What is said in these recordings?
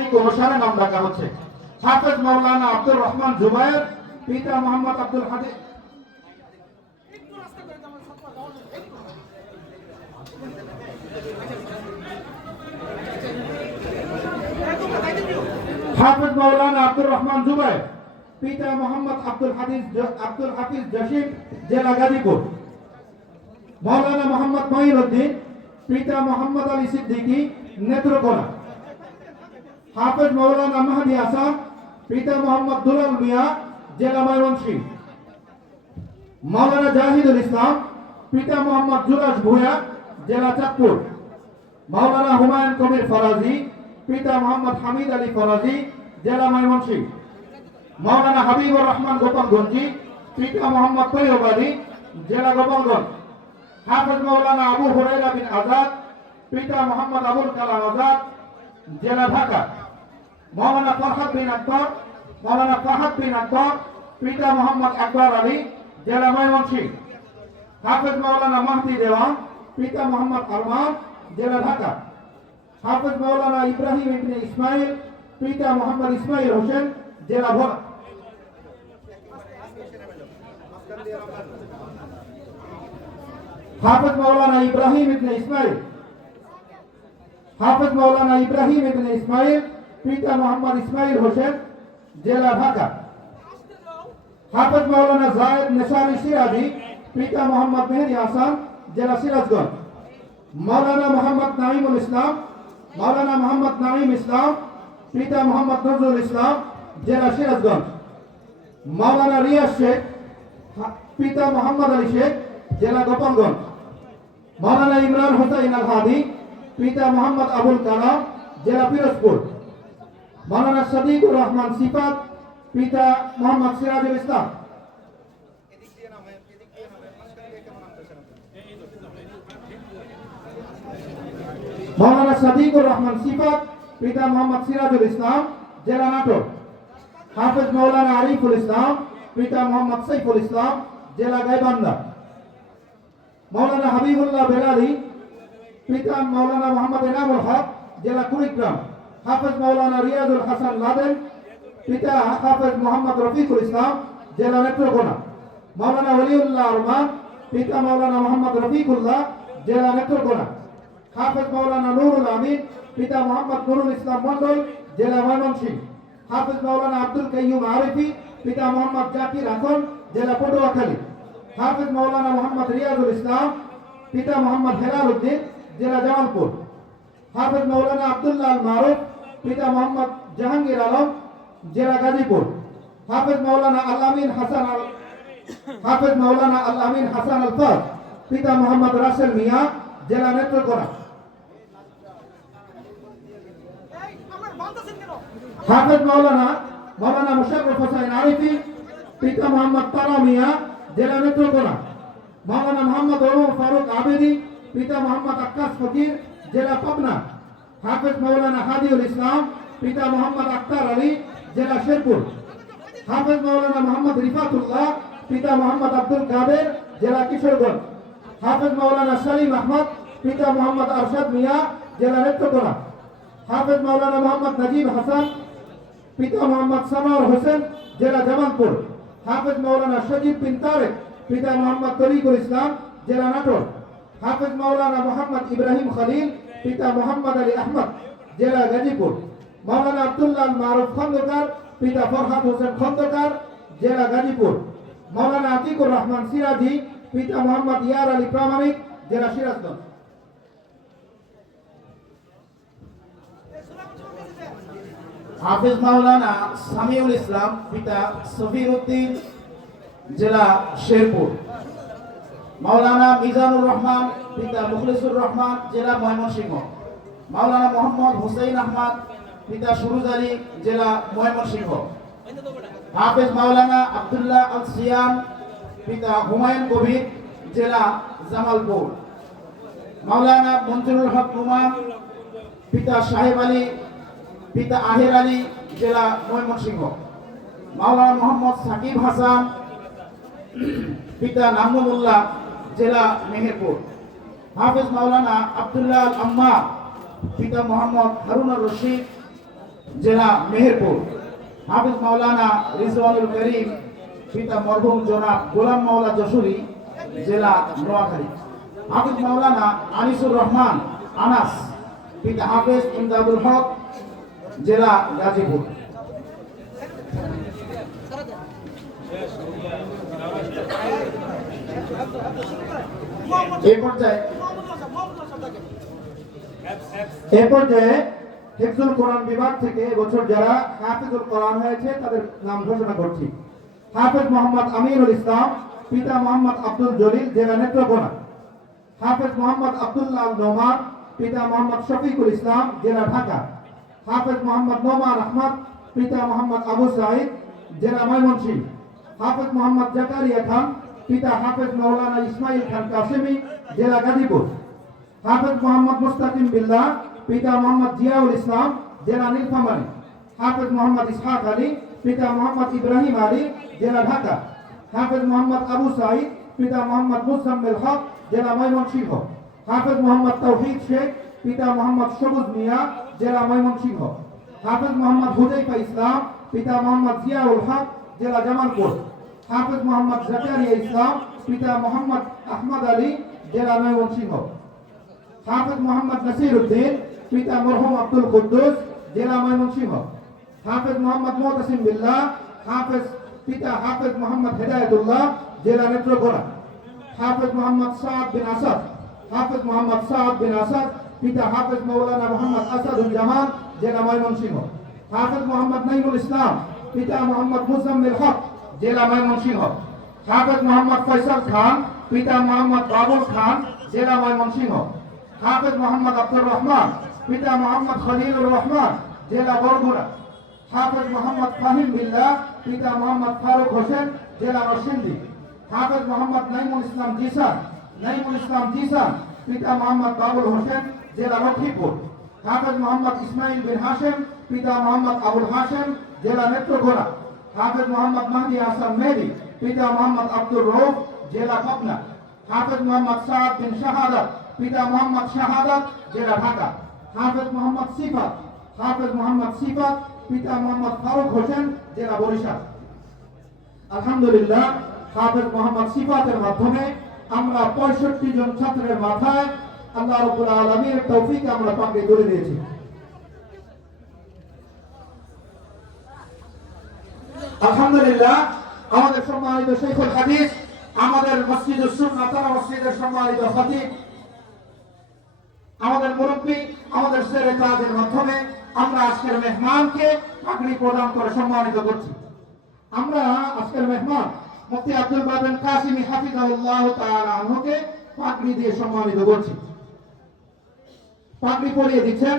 অনুসারে নাম ডাকা হচ্ছে। হাফেজ মাওলানা আব্দুর রহমান জুবায়ের, পিতা মোহাম্মদ আব্দুল হাদি। হাফেজ মাওলানা আব্দুর রহমান জুবায়ের, পিতা মোহাম্মদ আব্দুল হাফিজ জসিম, জেলা গাজীপুর। মাওলানা মোহাম্মদ মঈনুদ্দিন, পিতা মোহাম্মদ আলী সিদ্দিকী, নেত্রকোনা। হাফেজ মাওলানা মাহদি হাসান, পিতা মোহাম্মদ দুলাল মিয়া, জেলা ময়মনসিংহ। মাওলানা জাহিদুল ইসলাম, পিতা মোহাম্মদ জুলাস ভূঁইয়া, জেলা চাঁদপুর। মাওলানা হুমায়ুন কবির ফরাজি, পিতা মোহাম্মদ হামিদ আলী ফরাজি, জেলা ময়মনসিংহ। মাওলানা হাবিবুর রহমান গোপালগঞ্জি, পিতা মোহাম্মদ তৈয়ব আলী, জেলা গোপালগঞ্জ। হাফেজ মাওলানা আবু হুরায়রা বিন আজাদ, পিতা মোহাম্মদ আবুল কালাম আজাদ, জেলা ঢাকা। মাওলানা ফাহাদ বিন আকবর, পিতা মোহাম্মদ আকবর আলী, জেলা ময়মনসিংহ। হাফেজ মাওলানা মাহদি দেওয়ান, পিতা মোহাম্মদ আরমান, জেলা ঢাকা। হাফেজ মাওলানা ইব্রাহিম ইবনে ইসমাইল, পিতা মোহাম্মদ ইসমাইল হোসেন, জেলা ভোলা। হাফেজ মাওলানা ইব্রাহিম ইবনে ইসমাইল, পিতা মোহাম্মদ ইসমাইল হোসেন, জেলা ঢাকা। হাফেজ মাওলানা জায়েদ নেসারি সিরাজি, পিতা মোহাম্মদ মেহেদি হাসান, জেলা সিরাজগঞ্জ। মাওলানা মোহাম্মদ নাঈম ইসলাম, পিতা মোহাম্মদ নজরুল ইসলাম, জেলা সিরাজগঞ্জ। মাওলানা রিয়াজ শেখ, পিতা মোহাম্মদ আলী শেখ, জেলা গোপালগঞ্জ। মাওলানা ইমরান হোসাইন আল হাদি, পিতা মোহাম্মদ আবুল কালাম, জেলা পিরোজপুর। মাওলানা সাদিকুর রহমান সিফাত, পিতা মোহাম্মদ সিরাজুল ইসলাম। মাওলানা সাদিকুর রহমান সিফাত, পিতা মোহাম্মদ সিরাজুল ইসলাম, জেলা নাটোর। হাফেজ মাওলানা আরিফুল ইসলাম, পিতা মোহাম্মদ সাইফুল ইসলাম, জেলা গাইবান্ধা। মাওলানা হাবিবুল্লাহ বেলালি, পিতা মাওলানা মোহাম্মদ এনামুল হক, জেলা কুড়িগ্রাম। হাফেজ মাওলানা রিয়াজুল হাসান লাদেন, পিতা হাফেজ মোহাম্মদ রফিকুল ইসলাম, জেলা নেত্রকোনা। মাওলানা ওলিউল্লাহ আরমান, পিতা মাওলানা মোহাম্মদ রফিকুল্লাহ, জেলা নেত্রকোনা। হাফেজ মাওলানা নুরুল আমিন, পিতা মোহাম্মদ নুরুল ইসলাম মন্ডল, জেলা ময়মনসিংহ। হাফেজ মাওলানা আব্দুল কাইয়ুম আরিফি, পিতা মোহাম্মদ জাকির হাসান, জেলা পটুয়াখালী। হাফেজ মাওলানা মোহাম্মদ রিয়াজুল ইসলাম, পিতা মোহাম্মদ হেলাল উদ্দিন, জেলা জামালপুর। হাফেজ মাওলানা আব্দুল্লাহ আল মারুফ, পিতা মোহাম্মদ জাহাঙ্গীর আলম, জেলা গাজীপুর। হাফেজ মাওলানা আল আমিন হাসান আল ফাজ, পিতা মোহাম্মদ রাসেল মিয়া, জেলা নেত্রকোনা। হাফেজ মাওলানা মুশাররফ হোসেন আরিফি, পিতা মোহাম্মদ তারা মিয়া, জেলা নেত্রকোনা। মাওলানা মোহাম্মদ ওমর ফারুক আবেদি, পিতা মোহাম্মদ আক্কাস ফকির, জেলা পাবনা। হাফেজ মাওলানা হাদিউল ইসলাম, পিতা মোহাম্মদ আক্তার আলী, জেলা শেরপুর। হাফেজ মাওলানা মোহাম্মদ রিফাতুল্লাহ, পিতা মোহাম্মদ আব্দুল কাদের, জেলা কিশোরগঞ্জ। হাফেজ মাওলানা সালিম আহমদ, পিতা মোহাম্মদ আরশাদ মিয়া, জেলা নেত্রকোনা। হাফেজ মাওলানা মোহাম্মদ নাজিব হাসান, পিতা মোহাম্মদ সানোয়ার হোসেন, জেলা জামালপুর। হাফেজ মাওলানা সজিব বিন তারেক, পিতা মোহাম্মদ তরিকুল ইসলাম, জেলা নাটোর। হাফেজ মাওলানা মোহাম্মদ ইব্রাহিম খলিল, পিতা মোহাম্মদ আলী আহমদ, জেলা গাজীপুর। মাওলানা আব্দুল্লাহ মারুফ খন্দকার, পিতা ফরহাদ হোসেন খন্দকার, জেলা গাজীপুর। মাওলানা আতিকুর রহমান সিরাজি, পিতা মোহাম্মদ ইয়ার আলী প্রামাণিক, জেলা সিরাজগঞ্জ। হাফেজ মাওলানা সামিউল ইসলাম, পিতা সফির উদ্দিন, জেলা শেরপুর। মাওলানা মিজানুর রহমান, পিতা মুখলিসুর রহমান, জেলা ময়মনসিংহ। মাওলানা মোহাম্মদ হুসাইন আহমদ, পিতা সুরুজ আলী, জেলা ময়মনসিংহ। হাফেজ মাওলানা আব্দুল্লাহ আল সিয়াম, পিতা হুমায়ুন কবির, জেলা জামালপুর। মাওলানা মঞ্জুরুল হক নুমান, পিতা সাহেব আলী, পিতা আহির আলী, জেলা ময়মনসিংহ। মাওলানা মোহাম্মদ সাকিব হাসান, পিতা নামুল্লাহ, জেলা মেহেরপুর। হাফেজ মাওলানা আব্দুল্লাহ আল আম্মা, পিতা মোহাম্মদ হারুন আর রশিদ, জেলা মেহেরপুর। হাফিজ মাওলানা রিজওয়ানুল করিম পিতা মরহুম জনাব গোলাম মাওলা যশোরী জেলা নোয়াখালী। হাফিজ মাওলানা আনিসুর রহমান আনাস পিতা হাফিজ ইমদাদুল হক জেলা গাজীপুর। এ পর্যায়ে হিফজুল কোরআন বিভাগ থেকে এবছর যারা হাফিজুল কোরআন হয়েছে তাদের নাম ঘোষণা করছি। হাফেজ মোহাম্মদ আমিনুল ইসলাম পিতা মোহাম্মদ আব্দুল জলিল জেলা নেত্রকোনা। হাফেজ মোহাম্মদ আব্দুল্লাহ নোমান পিতা মোহাম্মদ শফিকুল ইসলাম জেলা ঢাকা। হাফেজ মোহাম্মদ নোমান আহমদ পিতা মোহাম্মদ আবু সাইদ জেলা ময়মনসিংহ। হাফেজ মোহাম্মদ জাকারিয়া খান পিতা হাফেজ মাওলানা ইসমাইল খান কাসেমি জেলা গাজীপুর। হাফেজ মোহাম্মদ মুস্তাকিম বিল্লাহ পিতা মোহাম্মদ জিয়াউল ইসলাম জেলা নীলফামারী। হাফেজ মোহাম্মদ ইসহাক আলী পিতা মোহাম্মদ ইব্রাহিম আলী জেলা ঢাকা। হাফেজ মোহাম্মদ আবু সাইদ পিতা মোহাম্মদ মুজাম্মেল হক জেলা ময়মনসিংহ। হাফেজ মোহাম্মদ তৌহিদ শেখ পিতা মোহাম্মদ সবুজ মিয়া জেলা ময়মনসিংহ। হাফেজ মোহাম্মদ হুজাইফা ইসলাম পিতা মোহাম্মদ জিয়াউল হক জেলা জামালপুর। হাফেজ মোহাম্মদ জাকারিয়া ইসলাম পিতা মোহাম্মদ আহমদ আলী জেলা ময়মনসিংহ। হাফেজ মোহাম্মদ নাসির উদ্দিন পিতা মরহুম আব্দুল কুদ্দুস জেলা ময়মনসিংহ। হাফেজ মোহাম্মদ মুতাসিম বিল্লাহ পিতা হাফেজ মোহাম্মদ হেদায়েতুল্লাহ জেলা নেত্রকোনা। হাফেজ মোহাম্মদ সাদ বিন আসাদ পিতা হাফেজ মাওলানা মোহাম্মদ আসাদুজ্জামান জেলা ময়মনসিংহ। হাফেজ মোহাম্মদ নাইমুল ইসলাম পিতা মোহাম্মদ মুজাম্মিল হক জেলা ময়মনসিংহ। হাফেজ মোহাম্মদ ফয়সাল খান পিতা মোহাম্মদ বাবুল খান জেলা ময়মনসিংহ। হাফেজ মোহাম্মদ আব্দুর রহমান পিতা মোহাম্মদ খলিলুর রহমান জেলা বরগুনা। হাফেজ মোহাম্মদ ফাহিম বিল্লাহ পিতা মোহাম্মদ ফারুক হোসেন জেলা নরসিংদী। হাফেজ মোহাম্মদ নাইমুল ইসলাম জিসান পিতা মোহাম্মদ বাবুল হোসেন জেলা লক্ষ্মীপুর। হাফেজ মোহাম্মদ ইসমাইল বিন হাশেম পিতা মোহাম্মদ আবুল হাশেম জেলা নেত্রকোনা। হাফেজ মোহাম্মদ মাহদি হাসান মেহদি পিতা মোহাম্মদ আব্দুর রউফ জেলা পাবনা। হাফেজ মোহাম্মদ সাদ বিন শাহাদাত পিতা মোহাম্মদ শাহাদাত জেলা ঢাকা। হাফেজ মোহাম্মদ সিফাত পিতা মোহাম্মদ ফারুক হোসেন জেলা বরিশাল। আলহামদুলিল্লাহ, হাফেজ মোহাম্মদ সিফাতের মাধ্যমে আমরা 65 জন ছাত্রের মাথায় আল্লাহ রাব্বুল আলামিনের তৌফিকে আমরা পাগড়ি তুলে দিয়েছি। আলহামদুলিল্লাহ, আমাদের সম্মানিত শাইখুল হাদিস, আমাদের মসজিদুস সুন্নাহ তারা মসজিদের সম্মানিত খতিব, আমাদের মুরব্বী, আমাদের সেরে কাজের মাধ্যমে আমরা আজকের মেহমানকে পাগড়ি প্রদান করে সম্মানিত করছি। আমরা আজকের মেহমান মুফতি আব্দুল বাতেন কাসিমি হাফিজাহুল্লাহ তাআলা আনহুকে পাগড়ি দিয়ে সম্মানিত করছি। পাগড়ি পরিয়ে দিচ্ছেন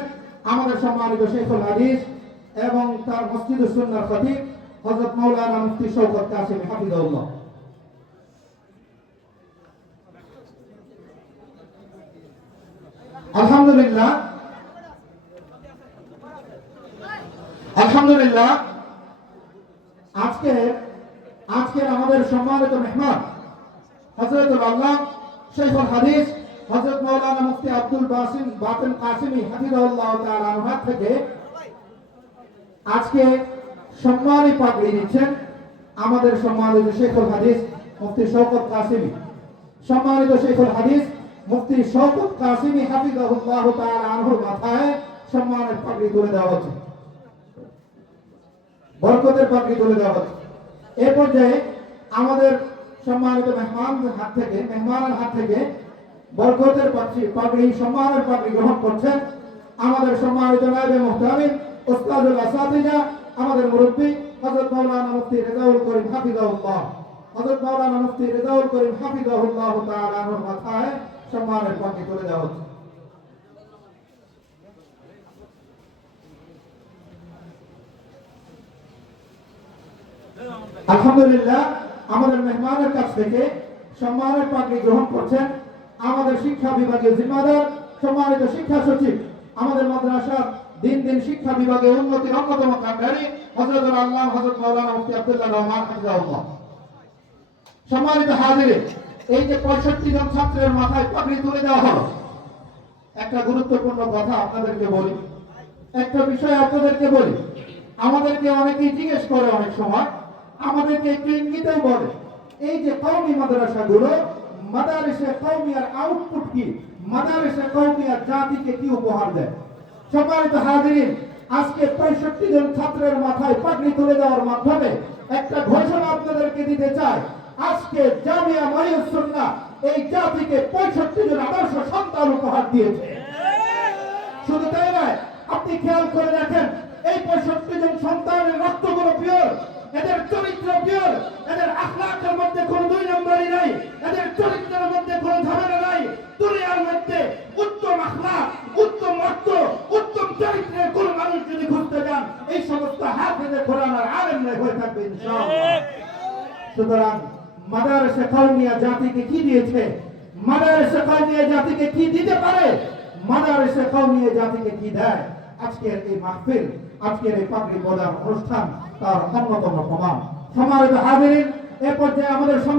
আমাদের সম্মানিত শাইখুল হাদিস এবং তার মসজিদুস সুন্নাহর খতিব হযরত মাওলানা মুফতি শওকত কাসিমি হাফিজাহুল্লাহ। আলহামদুলিল্লাহ, আজকের আমাদের সম্মানিত মেহমান হযরতুল আল্লাহ শাইখুল হাদিস হযরত মাওলানা মুফতি আব্দুল বাতেন কাসিমি হাফিজাহুল্লাহ তাআলা আনহু থেকে আজকে সম্মানী পাগড়ি দিচ্ছেন আমাদের সম্মানিত শাইখুল হাদিস মুফতি শওকত কাসিমি। সম্মানিত শাইখুল হাদিস মুফতি শওকত কাসিমি হাফিজাহুল্লাহ তাআলা আনহুর মাথায় সম্মানের পাগড়ি তুলে দেওয়া হচ্ছে, বরকতের পাগড়ি তুলে দেওয়া হচ্ছে। এ পর্যায়ে আমাদের সম্মানিত মেহমানের হাত থেকে বরকতের পাগড়ি সম্মানের পাগড়ি গ্রহণ করছেন আমাদের সম্মানিত নায়েবে মুহতামিম উস্তাদুল আসাতিজা, আমাদের মুরব্বী হযরত মাওলানা মুফতি রেজাউল করিম হাফিজাহুল্লাহ তাআলা আনহুর মাথায় সম্মানের পাগড়ি তুলে দেওয়া হচ্ছে। আলহামদুলিল্লাহ, আমাদের মেহমানের কাছ থেকে সম্মানের পাগড়ি গ্রহণ করছেন আমাদের শিক্ষা বিভাগের জিম্মাদার সম্মানিত শিক্ষা সচিব, আমাদের মাদ্রাসার দিন শিক্ষা বিভাগে উন্নতির অন্যতম কাণ্ডারী হযরতুল আল্লাহ হযরত মাওলানা মুফতি আব্দুল্লাহ রহমান হাফিজাহুল্লাহ। সম্মানিত হাজিরিন, এই যে 65 জন ছাত্রের মাথায় পাগড়ি তুলে দেওয়া হলো, একটা গুরুত্বপূর্ণ কথা আপনাদেরকে বলি। একটা বিষয় আপনাদেরকে বলি, আমাদেরকে অনেকেই জিজ্ঞেস করে অনেক সময়, আমাদেরকে একটু ইঙ্গিতেও বলে, এই যে কওমি মাদ্রাসাগুলো, মাদারিসে কওমিয়ার আউটপুট কি, মাদারিসে কওমিয়ার জাতিকে কি উপহার দেয়? সম্মানিত হাজিরিন, আজকে 65 জন ছাত্রের মাথায় পাগড়ি তুলে দেওয়ার মাধ্যমে একটা ঘোষণা আপনাদেরকে দিতে চাই। আজকে জামিয়া মাহিউস সুন্নাহ এই জাতিকে 65 জন আদর্শ সন্তান উপহার দিয়েছে। শুধু তাই নয়, আপনি খেয়াল করে দেখেন, এই 65 জন সন্তানের রক্তগুলো পিওর, এদের চরিত্র পিওর, এদের আখলাকের মধ্যে কোনো দুই নম্বরই নাই, এদের চরিত্রের মধ্যে কোনো ঝামেলা নাই। দুনিয়ার মধ্যে উত্তম আখলাক, উত্তম অর্থ, উত্তম চরিত্রের কোন মানুষ যদি খুঁজতে যান, এই সমস্ত হাফেজে কোরআন আর আলেমরা হয়ে থাকবে ইনশাআল্লাহ। সুতরাং মাদারিসে কওমিয়া জাতিকে কি দিয়েছে, মাদারিসে কওমিয়া জাতিকে কি দিতে পারে, মাদারিসে কওমিয়া জাতিকে কি দেয়, আজকের এই মাহফিল, আজকের এই পাগড়ি প্রদান অনুষ্ঠান তার অন্যতম প্রমাণ। সম্মানিত হাজিরিন, এ পর্যায়ে আমাদের